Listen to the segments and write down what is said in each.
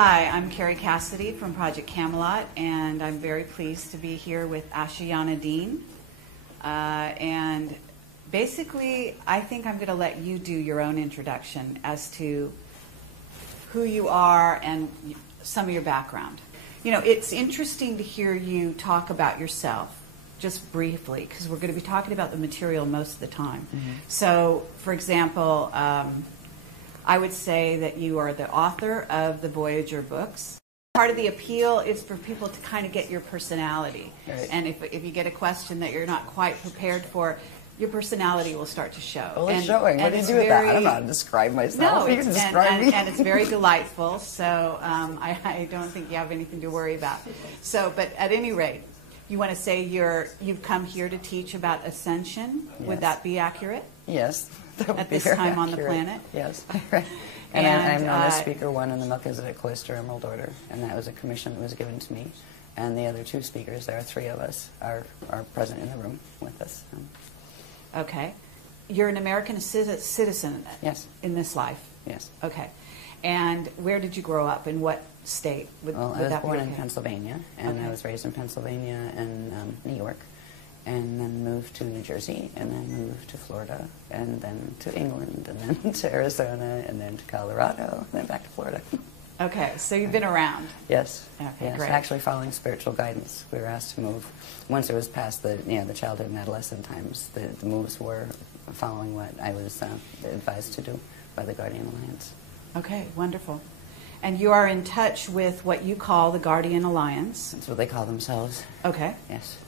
Hi, I'm Carrie Cassidy from Project Camelot, and I'm very pleased to be here with Ashayana Dean. And basically, I think I'm going to let you do your own introduction as to who you are and some of your background. You know, it's interesting to hear you talk about yourself, just briefly, because we're going to be talking about the material most of the time. Mm-hmm. So, for example, I would say that you are the author of the Voyager books. Part of the appeal is for people to kind of get your personality. Right. And if you get a question that you're not quite prepared for, your personality will start to show. Well, it's showing. What do you do with that? I don't know how to describe myself. No, you can describe me. And it's very delightful, so I don't think you have anything to worry about. So, but at any rate, you want to say you've come here to teach about ascension. Yes. Would that be accurate? Yes. At this time on the planet? Yes. and I'm known as Speaker 1 in the Melchizedek Cloister Emerald Order, and that was a commission that was given to me. And the other two speakers, there are three of us, are present in the room with us. Okay. You're an American citizen. Yes. In this life? Yes. Okay. And where did you grow up? In what state? I was born in Pennsylvania, and I was raised in Pennsylvania and New York. And then moved to New Jersey, and then moved to Florida, and then to England, and then to Arizona, and then to Colorado, and then back to Florida. Okay, so you've been around. Yes. Okay, yes. Great. Actually, following spiritual guidance, we were asked to move. Once it was past the childhood and adolescent times, the moves were following what I was advised to do by the Guardian Alliance. Okay, wonderful. And you are in touch with what you call the Guardian Alliance. That's what they call themselves. Okay. Yes.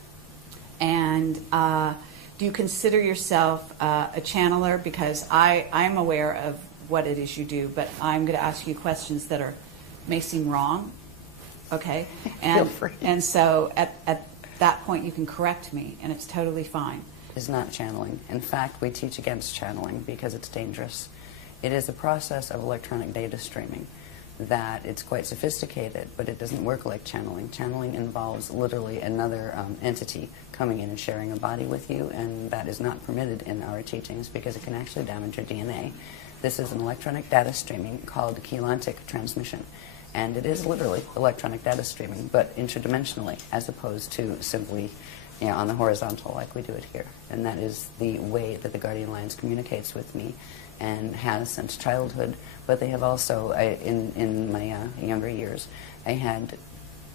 And do you consider yourself a channeler? Because I'm aware of what it is you do, but I'm going to ask you questions that may seem wrong. Okay? Feel free. And so at that point you can correct me, and it's totally fine. It's not channeling. In fact, we teach against channeling because it's dangerous. It is a process of electronic data streaming. That it's quite sophisticated, but it doesn't work like channeling. Channeling involves literally another entity coming in and sharing a body with you, and that is not permitted in our teachings because it can actually damage your DNA. This is an electronic data streaming called Keylontic transmission, and it is literally electronic data streaming, but interdimensionally, as opposed to simply on the horizontal like we do it here. And that is the way that the Guardian Alliance communicates with me and has since childhood, but they have also, in my younger years, I had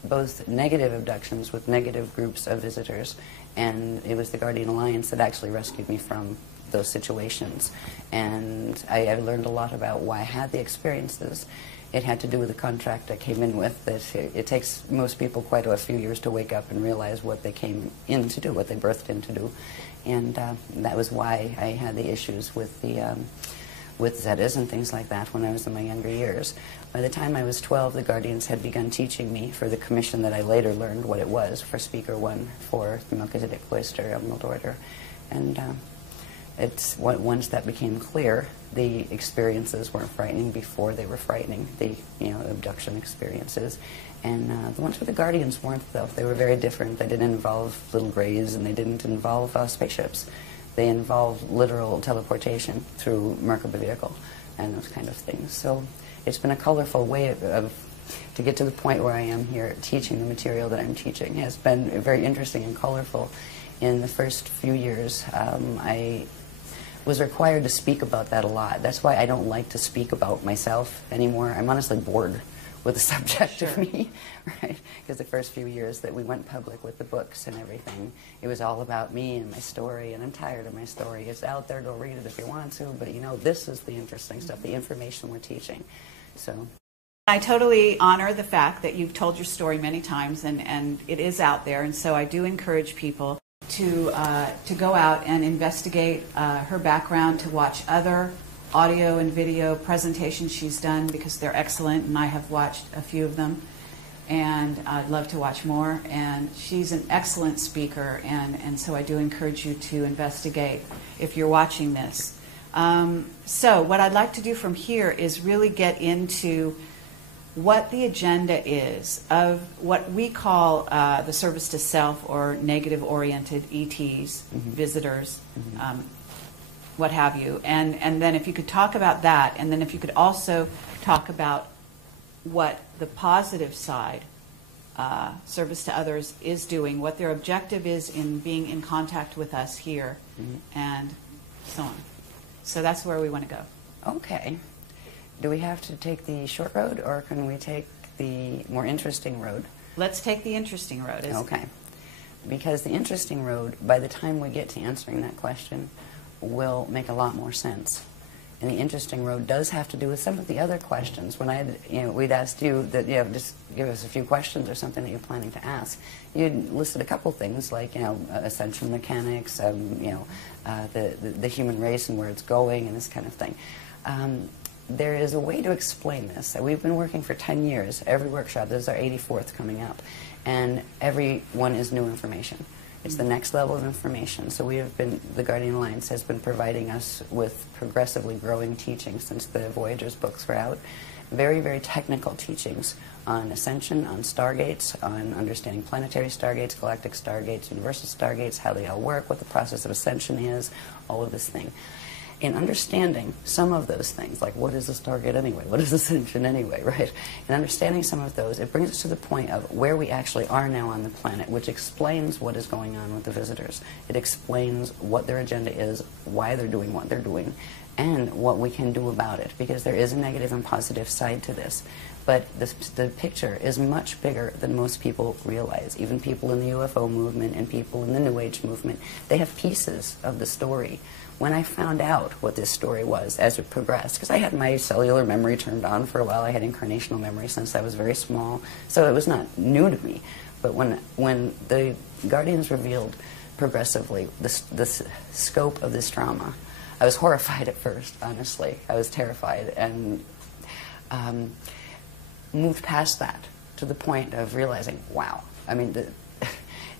both negative abductions with negative groups of visitors, and it was the Guardian Alliance that actually rescued me from those situations. And I learned a lot about why I had the experiences. It had to do with the contract I came in with, that it takes most people quite a few years to wake up and realize what they came in to do, what they birthed in to do. And that was why I had the issues with the with Zetas and things like that when I was in my younger years. By the time I was 12, the Guardians had begun teaching me for the commission that I later learned what it was for Speaker 1 for the Melchizedek Cloister Emerald Order. And once that became clear, the experiences weren't frightening before they were frightening, the abduction experiences. And the ones with the Guardians weren't, though. They were very different. They didn't involve little grays, and they didn't involve spaceships. They involved literal teleportation through Merkaba vehicle and those kind of things. So it's been a colorful way to get to the point where I am here teaching the material that I'm teaching. It has been very interesting and colorful. In the first few years, I was required to speak about that a lot. That's why I don't like to speak about myself anymore. I'm honestly bored with the subject of me, right? Because the first few years that we went public with the books and everything, it was all about me and my story, and I'm tired of my story. It's out there, go read it if you want to, but this is the interesting stuff, the information we're teaching. So I totally honor the fact that you've told your story many times, and it is out there, and so I do encourage people to go out and investigate her background, to watch other audio and video presentations she's done, because they're excellent, and I have watched a few of them, and I'd love to watch more. And she's an excellent speaker, and so I do encourage you to investigate if you're watching this. So what I'd like to do from here is really get into what the agenda is of what we call the service to self, or negative-oriented ETs, visitors, what have you. And then if you could talk about that, and then if you could also talk about what the positive side, service to others, is doing, what their objective is in being in contact with us here, and so on. So that's where we want to go. Okay. Do we have to take the short road, or can we take the more interesting road? Let's take the interesting road. Okay. Because the interesting road, by the time we get to answering that question, will make a lot more sense. And the interesting road does have to do with some of the other questions. When we'd asked you that, just give us a few questions or something that you're planning to ask. You'd listed a couple things like, ascension mechanics, the human race and where it's going, and this kind of thing. There is a way to explain this. We've been working for 10 years. Every workshop, this is our 84th coming up, and every one is new information. It's the next level of information. So the Guardian Alliance has been providing us with progressively growing teachings since the Voyagers books were out. Very, very technical teachings on ascension, on stargates, on understanding planetary stargates, galactic stargates, universal stargates, how they all work, what the process of ascension is, all of this thing. In understanding some of those things, like what is a stargate anyway, what is ascension anyway, right? In understanding some of those, it brings us to the point of where we actually are now on the planet, which explains what is going on with the visitors. It explains what their agenda is, why they're doing what they're doing, and what we can do about it, because there is a negative and positive side to this. But the picture is much bigger than most people realize. Even people in the UFO movement and people in the New Age movement, they have pieces of the story. When I found out what this story was as it progressed, because I had my cellular memory turned on for a while, I had incarnational memory since I was very small, so it was not new to me. But when the Guardians revealed progressively the scope of this drama, I was horrified at first, honestly. I was terrified, and moved past that to the point of realizing, wow, I mean,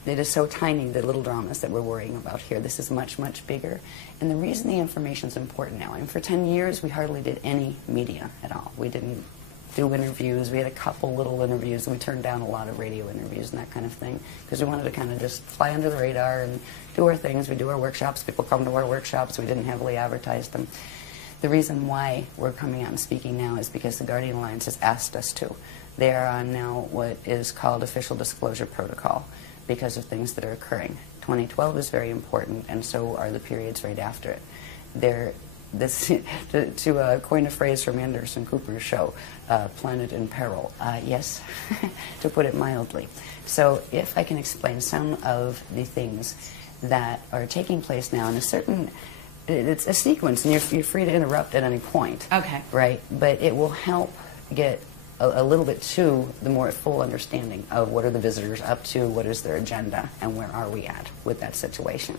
it is so tiny, the little dramas that we're worrying about here. This is much, much bigger. And the reason the information is important now, and for 10 years we hardly did any media at all. We didn't do interviews. We had a couple little interviews, and we turned down a lot of radio interviews and that kind of thing, because we wanted to kind of just fly under the radar and do our things. We do our workshops. People come to our workshops. We didn't heavily advertise them. The reason why we're coming out and speaking now is because the Guardian Alliance has asked us to. They are on now what is called official disclosure protocol, because of things that are occurring. 2012 is very important, and so are the periods right after it. To coin a phrase from Anderson Cooper's show, Planet in Peril. Yes, to put it mildly. So if I can explain some of the things that are taking place now in a certain, it's a sequence, and you're free to interrupt at any point. Okay. Right? But it will help get a little bit to the more full understanding of what are the visitors up to, what is their agenda, and where are we at with that situation.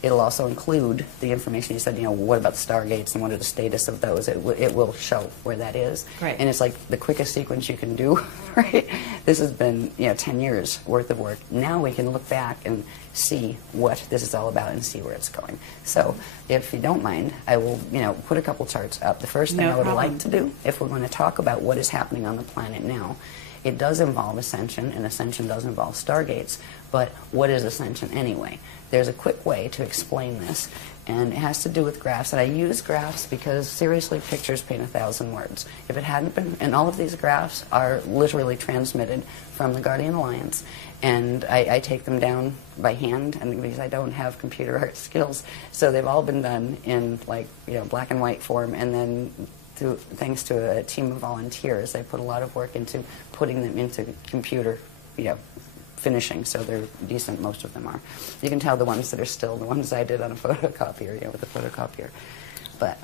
It'll also include the information you said, what about the stargates and what are the status of those. It will show where that is. Right. And it's like the quickest sequence you can do, right? This has been 10 years worth of work. Now we can look back and see what this is all about and see where it's going. So if you don't mind, I will put a couple charts up. The first thing I would like to do, if we're going to talk about what is happening on the planet now, it does involve ascension, and ascension does involve stargates, but what is ascension anyway? There's a quick way to explain this, and it has to do with graphs. And I use graphs because, seriously, pictures paint 1,000 words. If it hadn't been, and all of these graphs are literally transmitted from the Guardian Alliance, and I take them down by hand, and because I don't have computer art skills, so they've all been done in black and white form, and then thanks to a team of volunteers, they put a lot of work into putting them into computer, finishing, so they're decent, most of them are. You can tell the ones that are still the ones I did on a photocopier, with a photocopier. But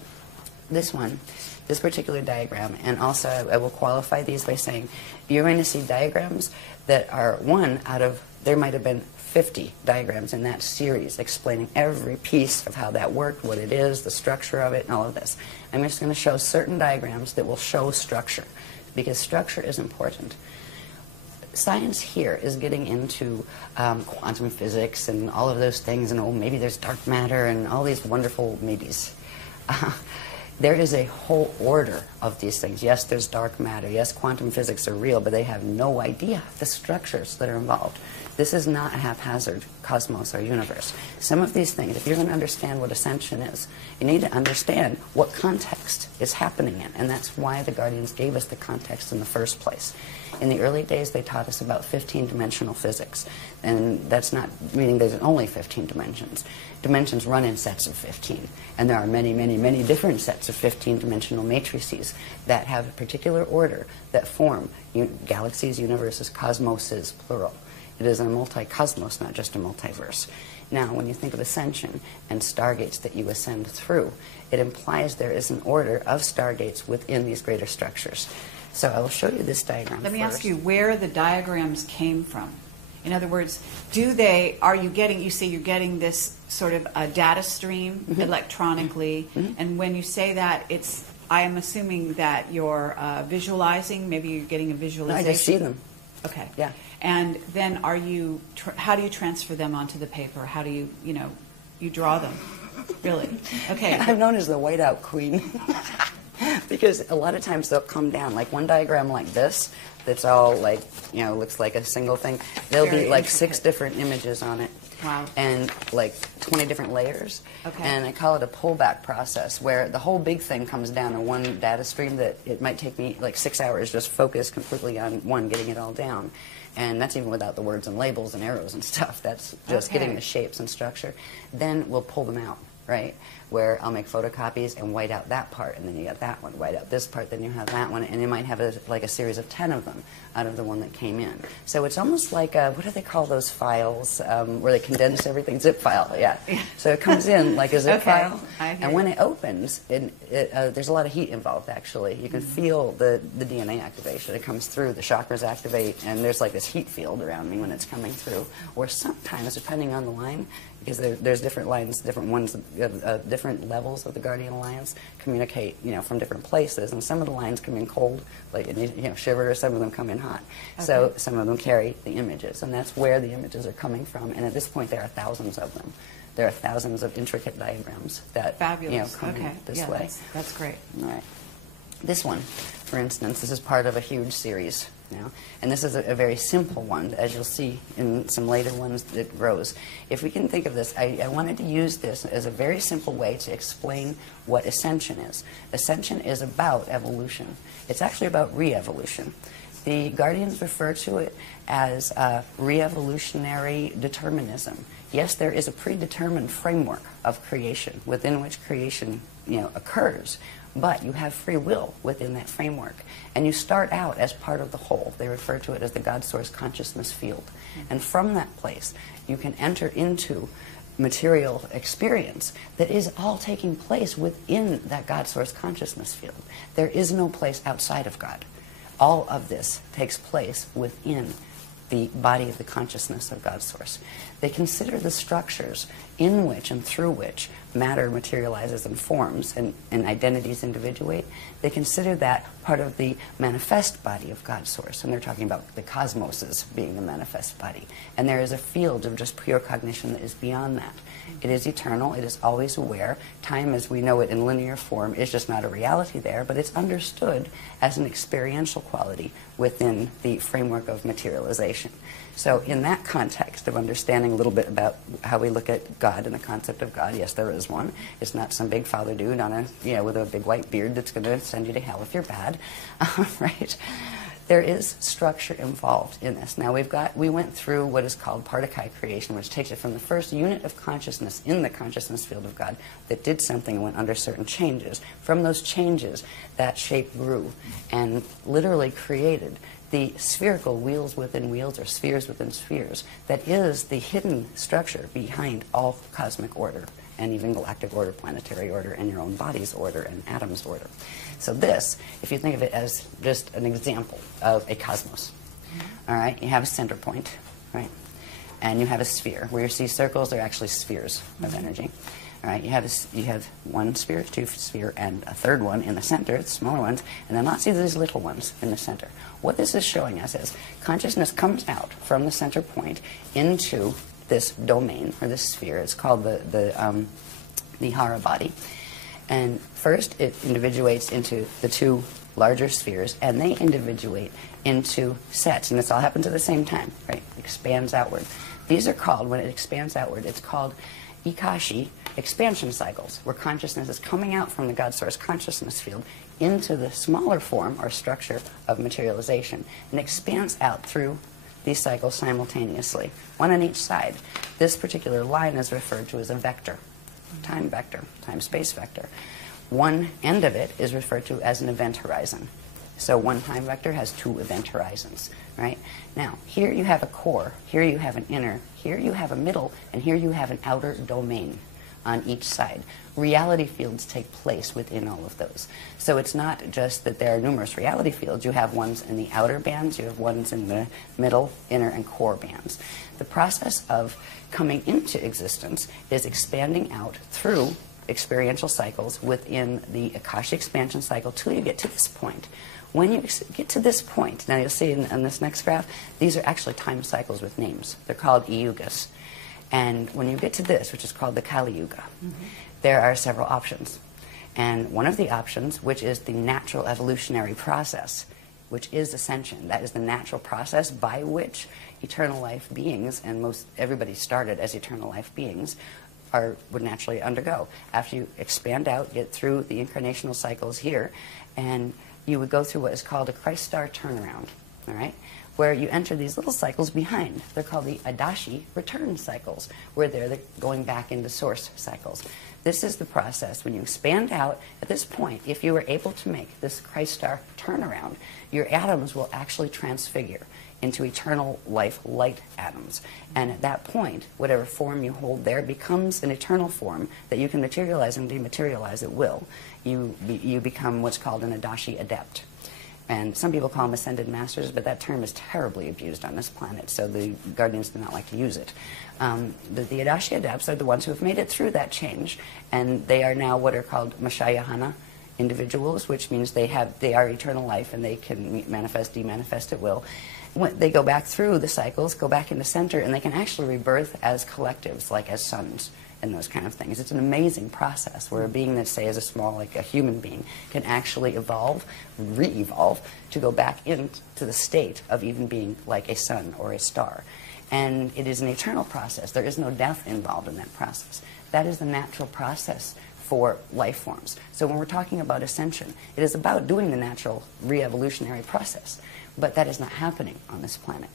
this particular diagram, and also I will qualify these by saying you're going to see diagrams that are one out of, there might have been 50 diagrams in that series explaining every piece of how that worked, what it is, the structure of it, and all of this. I'm just going to show certain diagrams that will show structure, because structure is important. Science here is getting into quantum physics and all of those things, and oh, maybe there's dark matter and all these wonderful maybes. There is a whole order of these things. Yes, there's dark matter. Yes, quantum physics are real, but they have no idea the structures that are involved. This is not a haphazard cosmos or universe. Some of these things, if you're going to understand what ascension is, you need to understand what context is happening in, and that's why the Guardians gave us the context in the first place. In the early days, they taught us about 15-dimensional physics, and that's not meaning there's only 15 dimensions. Dimensions run in sets of 15, and there are many, many, many different sets of 15-dimensional matrices that have a particular order that form galaxies, universes, cosmoses, plural. It is a multi-cosmos, not just a multiverse. Now, when you think of ascension and stargates that you ascend through, it implies there is an order of stargates within these greater structures. So I will show you this diagram Let me first. ask you where the diagrams came from. In other words, are you getting, you say you're getting this sort of a data stream electronically, and when you say that, I am assuming that you're visualizing, maybe you're getting a visualization. No, I just see them. Okay. Yeah. And then how do you transfer them onto the paper? How do you draw them? Really? Okay. I'm known as the whiteout queen. Because a lot of times they'll come down, like one diagram like this, that's all like, looks like a single thing. There'll be like 6 different images on it. Wow. And like 20 different layers. Okay. And I call it a pullback process, where the whole big thing comes down in one data stream that it might take me like 6 hours just focus completely on one, getting it all down. And that's even without the words and labels and arrows and stuff. That's just getting the shapes and structure. Then we'll pull them out, right? Where I'll make photocopies and white out that part, and then you got that one, white out this part, then you have that one, and you might have like a series of 10 of them out of the one that came in. So it's almost like what do they call those files where they condense everything? Zip file, yeah. So it comes in like a zip file, and when it opens, there's a lot of heat involved, actually. You can feel the DNA activation. It comes through, the chakras activate, and there's like this heat field around me when it's coming through. Or sometimes, depending on the line, because there's different lines, different ones, different levels of the Guardian Alliance communicate, from different places, and some of the lines come in cold, like shiver, some of them come in hot. Okay. So some of them carry the images, and that's where the images are coming from. And at this point, there are thousands of them. There are thousands of intricate diagrams that come in this way. That's great. All right. This one, for instance, this is part of a huge series now, and this is a very simple one, as you'll see in some later ones that grows. If we can think of this, I wanted to use this as a very simple way to explain what ascension is. Ascension is about evolution. It's actually about re-evolution. The Guardians refer to it as re-evolutionary determinism. Yes, there is a predetermined framework of creation within which creation occurs, but you have free will within that framework. And you start out as part of the whole. They refer to it as the God Source consciousness field. And from that place, you can enter into material experience that is all taking place within that God Source consciousness field. There is no place outside of God. All of this takes place within the body of the consciousness of God Source. They consider the structures in which and through which matter materializes and forms and identities individuate. They consider that part of the manifest body of God Source, and they're talking about the cosmoses being the manifest body. And there is a field of just pure cognition that is beyond that. It is eternal. It is always aware. Time as we know it in linear form is just not a reality there, but it's understood as an experiential quality within the framework of materialization. So in that context of understanding a little bit about how we look at God and the concept of God, yes, there is one. It's not some big father dude on with a big white beard that's going to send you to hell if you're bad, right? There is structure involved in this. Now we went through what is called particle creation, which takes it from the first unit of consciousness in the consciousness field of God that did something and went under certain changes. From those changes, that shape grew and literally created the spherical wheels within wheels, or spheres within spheres, that is the hidden structure behind all cosmic order and even galactic order, planetary order, and your own body's order and atom's order. So this, if you think of it as just an example of a cosmos, all right, you have a center point, right, and you have a sphere. Where you see circles, they're actually spheres of energy. All right, you have one sphere, two sphere, and a third one in the center, the smaller ones, and then lots of these little ones in the center. What this is showing us is consciousness comes out from the center point into this domain, or this sphere. It's called the Hara body. And first it individuates into the two larger spheres, and they individuate into sets, and this all happens at the same time, right? It expands outward. These are called, when it expands outward, it's called Ikashi expansion cycles, where consciousness is coming out from the God Source consciousness field into the smaller form or structure of materialization and expands out through these cycles simultaneously, one on each side. This particular line is referred to as a vector, time-space vector. One end of it is referred to as an event horizon. So one time vector has two event horizons, right? Now, here you have a core, here you have an inner, here you have a middle, and here you have an outer domain on each side. Reality fields take place within all of those. So it's not just that there are numerous reality fields. You have ones in the outer bands, you have ones in the middle, inner, and core bands. The process of coming into existence is expanding out through experiential cycles within the Akashic expansion cycle till you get to this point. When you get to this point, now you'll see in this next graph, these are actually time cycles with names. They're called yugas. And when you get to this, which is called the Kali Yuga, there are several options. And one of the options, which is the natural evolutionary process, which is ascension, that is the natural process by which eternal life beings, and everybody started as eternal life beings, would naturally undergo. After you expand out, get through the incarnational cycles here, and you would go through what is called a Christ star turnaround, all right, where you enter these little cycles behind. They're called the Adashi return cycles, where they're going back into source cycles. This is the process. When you expand out, at this point, if you were able to make this Christ star turnaround, your atoms will actually transfigure into eternal life light atoms. And at that point, whatever form you hold there becomes an eternal form that you can materialize and dematerialize at will. You become what's called an Adashi adept. And some people call them ascended masters, but that term is terribly abused on this planet, so the Guardians do not like to use it. The Adashi adepts are the ones who have made it through that change, and they are now what are called Mashayahana individuals, which means they are eternal life, and they can manifest, demanifest at will. When they go back through the cycles, go back into center, and they can actually rebirth as collectives, like as suns and those kind of things. It's an amazing process where a being that, say, is a small, like a human being, can actually evolve, re-evolve, to go back into the state of even being like a sun or a star. And it is an eternal process. There is no death involved in that process. That is the natural process for life forms. So when we're talking about ascension, it is about doing the natural re-evolutionary process. But that is not happening on this planet.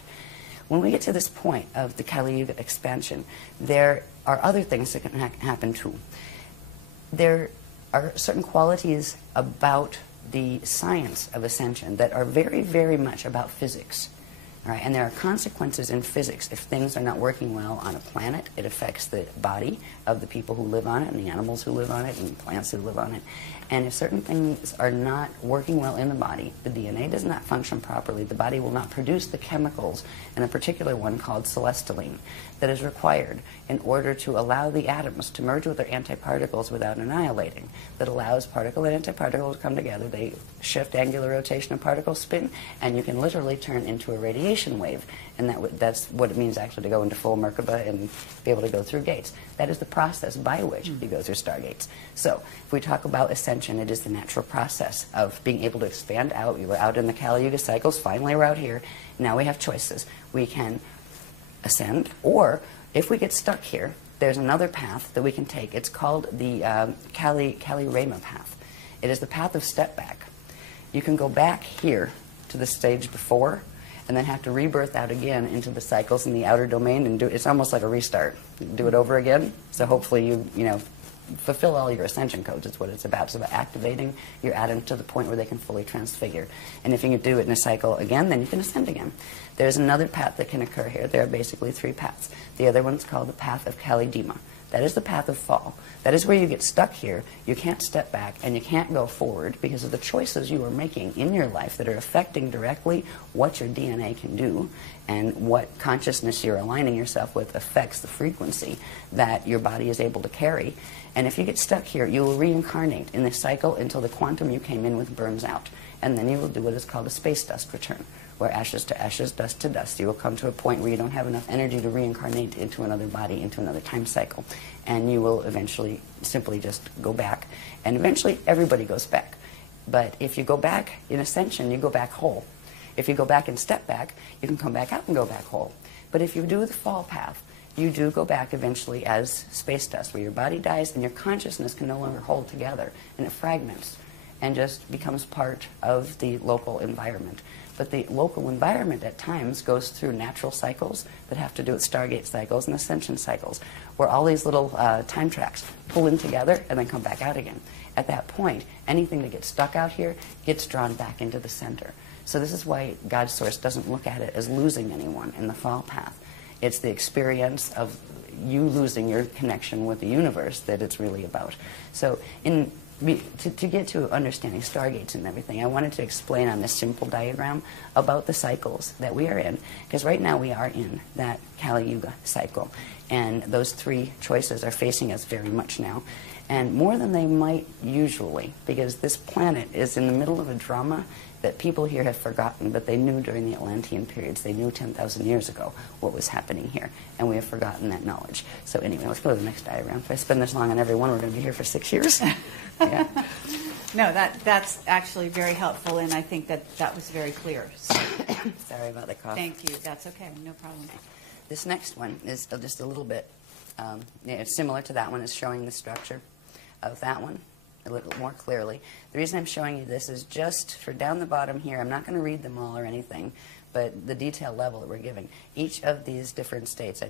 When we get to this point of the Kali Yuga expansion, there are other things that can happen too. There are certain qualities about the science of ascension that are very, very much about physics. All right? And there are consequences in physics. If things are not working well on a planet, it affects the body of the people who live on it, and the animals who live on it, and the plants who live on it. And if certain things are not working well in the body, the DNA does not function properly, the body will not produce the chemicals, and a particular one called celestaline, that is required in order to allow the atoms to merge with their antiparticles without annihilating, that allows particle and antiparticle to come together. They shift angular rotation of particle spin, and you can literally turn into a radiation wave. And that's what it means actually to go into full Merkaba and be able to go through gates. That is the process by which you go through stargates. So if we talk about ascension, it is the natural process of being able to expand out. We were out in the Kali Yuga cycles, finally we're out here. Now we have choices. We can ascend, or if we get stuck here, there's another path that we can take. It's called the Kali Rama path. It is the path of step back. You can go back here to the stage before, and then have to rebirth out again into the cycles in the outer domain, and it's almost like a restart. Do it over again. So hopefully you fulfill all your ascension codes. It's what it's about. It's about activating your atoms to the point where they can fully transfigure. And if you can do it in a cycle again, then you can ascend again. There's another path that can occur here. There are basically three paths. The other one's called the path of Kali Dima. That is the path of fall. That is where you get stuck here. You can't step back and you can't go forward because of the choices you are making in your life that are affecting directly what your DNA can do, and what consciousness you're aligning yourself with affects the frequency that your body is able to carry. And if you get stuck here, you will reincarnate in this cycle until the quantum you came in with burns out. And then you will do what is called a space dust return, where ashes to ashes, dust to dust. You will come to a point where you don't have enough energy to reincarnate into another body, into another time cycle. And you will eventually simply just go back. And eventually everybody goes back. But if you go back in ascension, you go back whole. If you go back and step back, you can come back out and go back whole. But if you do the fall path, you do go back eventually as space dust, where your body dies and your consciousness can no longer hold together, and it fragments and just becomes part of the local environment. But the local environment at times goes through natural cycles that have to do with Stargate cycles and ascension cycles, where all these little time tracks pull in together and then come back out again. At that point, anything that gets stuck out here gets drawn back into the center. So this is why God's Source doesn't look at it as losing anyone in the fall path. It's the experience of you losing your connection with the universe that it's really about. So to get to understanding Stargates and everything, I wanted to explain on this simple diagram about the cycles that we are in. Because right now we are in that Kali Yuga cycle. And those three choices are facing us very much now. And more than they might usually, because this planet is in the middle of a drama that people here have forgotten, but they knew during the Atlantean periods. They knew 10,000 years ago what was happening here, and we have forgotten that knowledge. So anyway, let's go to the next diagram. If I spend this long on every one, we're going to be here for 6 years. Yeah. No, that's actually very helpful, and I think that was very clear. So, sorry about the cough. thank you. That's okay. No problem. This next one is just a little bit, it's similar to that one. It's showing the structure of that one a little more clearly. The reason I'm showing you this is just for down the bottom here. I'm not going to read them all or anything, but the detail level that we're giving. Each of these different states,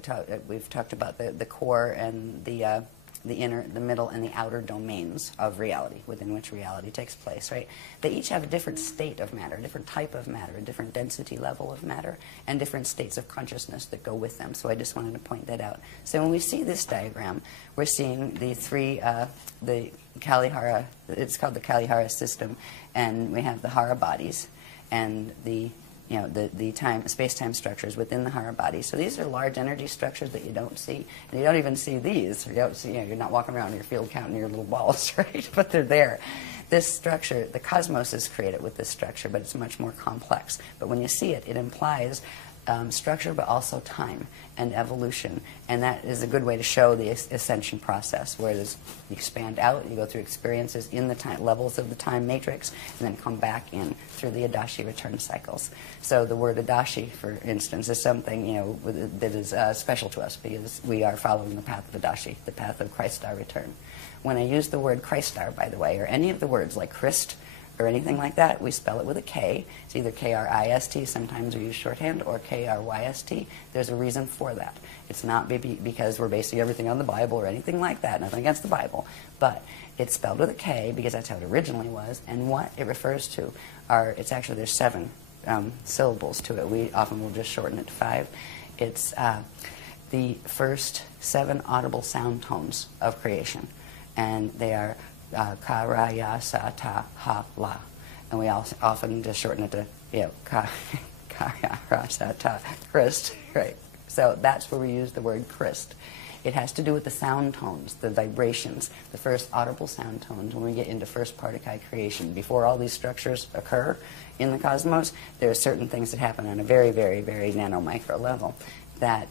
we've talked about the core and the inner, the middle, and the outer domains of reality, within which reality takes place, right? They each have a different state of matter, a different type of matter, a different density level of matter, and different states of consciousness that go with them. So I just wanted to point that out. So when we see this diagram, we're seeing the three, the Kalihara, it's called the Kalihara system, and we have the Hara bodies, and the space-time structures within the Hara body. So these are large energy structures that you don't see. And you don't even see these. You don't see, you're not walking around in your field counting your little balls, right? But they're there. This structure, the cosmos is created with this structure, but it's much more complex. But when you see it, it implies structure, but also time and evolution. And that is a good way to show the ascension process, where you expand out, you go through experiences in the time levels of the time matrix, and then come back in through the Adashi return cycles. So the word Adashi, for instance, is something that is special to us, because we are following the path of Adashi, the path of Christ our return. When I use the word Christar, by the way, or any of the words like Christ, or anything like that, we spell it with a K. It's either K-R-I-S-T, sometimes we use shorthand, or K-R-Y-S-T. There's a reason for that. It's not because we're basing everything on the Bible or anything like that, nothing against the Bible, but it's spelled with a K because that's how it originally was, and what it refers to there's 7 syllables to it. We often will just shorten it to 5. It's the first 7 audible sound tones of creation, and they are ka, ra, ya, sa, ta, ha, la. And we also often just shorten it to, ka, ya, ra, sa, ta, Christ, right? So that's where we use the word Christ. It has to do with the sound tones, the vibrations, the first audible sound tones when we get into first particle creation. Before all these structures occur in the cosmos, there are certain things that happen on a very, very, very nano-micro level that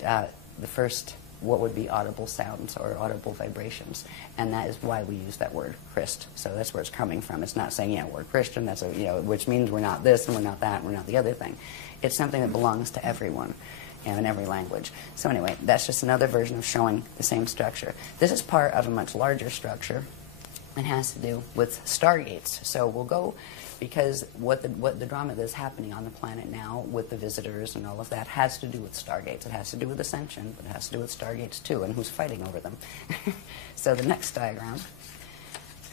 the first what would be audible sounds or audible vibrations, and that is why we use that word Christ. So that's where it's coming from. It's not saying, we're Christian, that's which means we're not this and we're not that and we're not the other thing. It's something that belongs to everyone, in every language. So anyway, that's just another version of showing the same structure. This is part of a much larger structure and has to do with stargates. So we'll go, because what the drama that is happening on the planet now with the visitors and all of that has to do with stargates. It has to do with ascension, but it has to do with stargates too, and who's fighting over them. So the next diagram,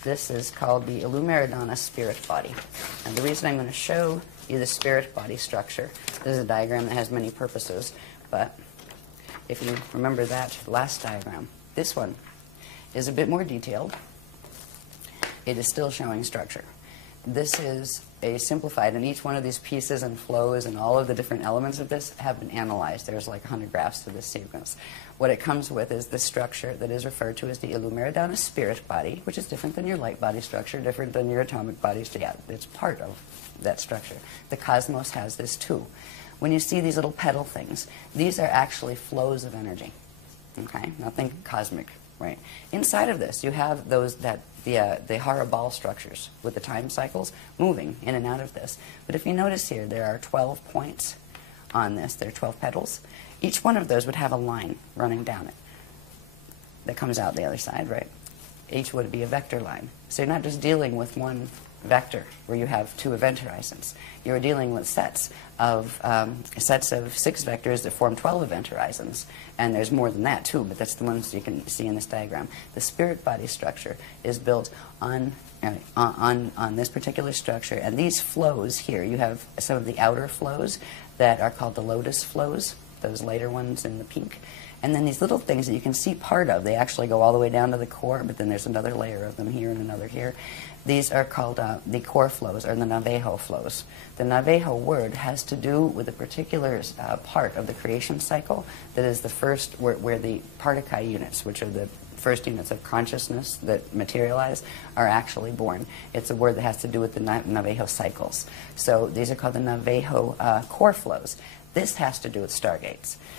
this is called the Illumeridana spirit body. And the reason I'm going to show you the spirit body structure, this is a diagram that has many purposes, but if you remember that last diagram, This one is a bit more detailed. It is still showing structure. This is a simplified, and each one of these pieces and flows and all of the different elements of this have been analyzed. There's like 100 graphs to this sequence. What it comes with is the structure that is referred to as the Illumeridana spirit body, which is different than your light body structure, different than your atomic bodies. Yeah, it's part of that structure. The cosmos has this too. When you see these little petal things, these are actually flows of energy. Okay, now think cosmic, right? Inside of this, you have those the Harabal structures with the time cycles moving in and out of this. But if you notice here, there are 12 points on this. There are 12 petals. Each one of those would have a line running down it that comes out the other side, right? Each would be a vector line. So you're not just dealing with one vector where you have 2 event horizons. You're dealing with sets of 6 vectors that form 12 event horizons. And there's more than that too, but that's the ones you can see in this diagram. The spirit body structure is built on this particular structure, and these flows here, you have some of the outer flows that are called the lotus flows, those later ones in the pink. And then these little things that you can see part of, they actually go all the way down to the core, but then there's another layer of them here and another here. These are called the core flows, or the Navajo flows. The Navajo word has to do with a particular part of the creation cycle that is the first, where the Partikai units, which are the first units of consciousness that materialize, are actually born. It's a word that has to do with the Navajo cycles. So these are called the Navajo core flows. This has to do with stargates.